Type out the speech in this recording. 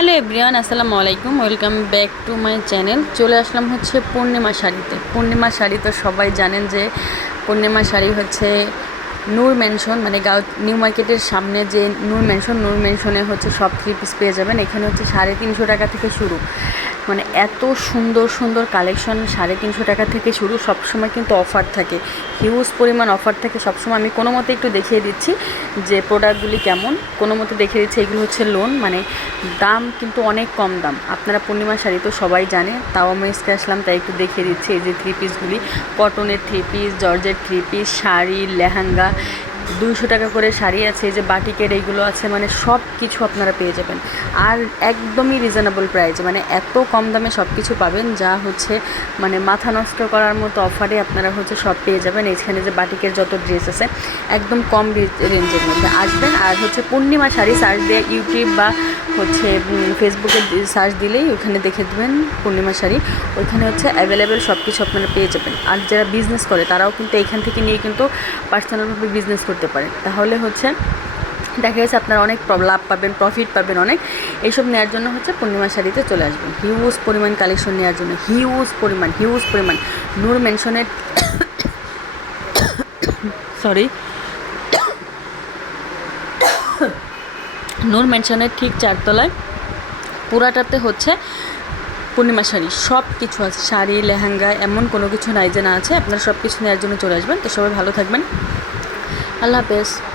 Hello everyone, আসসালামু আলাইকুম। Welcome back to my channel চলে আসলাম হচ্ছে পূর্ণিমা শাড়িতে। পূর্ণিমা শাড়ি তো সবাই জানেন যে পূর্ণিমা শাড়ি হচ্ছে নূর মেনশন মানে গাউ নিউ মার্কেটের সামনে যে নূর মেনশন নূর মেনশনে হচ্ছে সব থ্রি পিস পেয়ে যাবেন। এখানে হচ্ছে সাড়ে তিনশো টাকা থেকে শুরু। মানে এত সুন্দর সুন্দর কালেকশন সাড়ে তিনশো টাকা থেকে শুরু, সবসময় কিন্তু অফার থাকে। হিউজ পরিমাণ অফার থাকে, সবসময় আমি কোনো মতে একটু দেখিয়ে দিচ্ছি যে প্রোডাক্টগুলি কেমন। কোনো মতে দেখিয়ে দিচ্ছি এগুলো হচ্ছে লোন মানে দাম কিন্তু অনেক কম দাম। আপনারা পূর্ণিমা শাড়ি তো সবাই জানে, তাও আমি আজকে আসলাম, তাই একটু দেখিয়ে দিচ্ছি এই যে থ্রি পিসগুলি কটনের থ্রি পিস জর্জের থ্রি পিস শাড়ি, লেহেঙ্গা দুইশো টাকা করে শাড়ি আছে যে বাটিকের এইগুলো আছে মানে সব কিছু আপনারা পেয়ে যাবেন। আর একদমই রিজনেবল প্রাইস মানে এত কম দামে সব কিছু পাবেন, যা হচ্ছে মানে মাথা নষ্ট করার মতো অফারে আপনারা হচ্ছে সব পেয়ে যাবেন। এইখানে যে বাটিকের যত ড্রেস আছে, একদম কম রেঞ্জের মধ্যে আসবেন। আর হচ্ছে পূর্ণিমা শাড়ি সার্চ দিয়ে ইউটিউব বা হচ্ছে ফেসবুকে সার্চ দিলেই ওখানে দেখে দেবেন পূর্ণিমা শাড়ি। ওইখানে হচ্ছে অ্যাভেলেবেল সব কিছু আপনারা পেয়ে যাবেন। আর যারা বিজনেস করে, তারাও কিন্তু এখান থেকে নিয়ে কিন্তু পার্সোনালভাবে বিজনেস করতে পারে। তাহলে হচ্ছে দেখা গেছে আপনারা অনেক লাভ পাবেন প্রফিট পাবেন অনেক। এইসব নেওয়ার জন্য হচ্ছে পূর্ণিমা শাড়িতে চলে আসবেন। হিউজ পরিমাণ কালেকশন নেওয়ার জন্য। হিউজ পরিমাণ হিউজ পরিমাণ। নূর মেনশনের সরি নূর মেনশনের ঠিক চারতলায় পুরাটাতে হচ্ছে পূর্ণিমা শাড়ি। সব কিছু আছে, শাড়ি, লেহেঙ্গা, এমন কোনো কিছু নাই যে না আছে। আপনারা সব কিছু নেওয়ার জন্য চলে আসবেন। তো সবাই ভালো থাকবেন। আল্লাহ হাফেজ।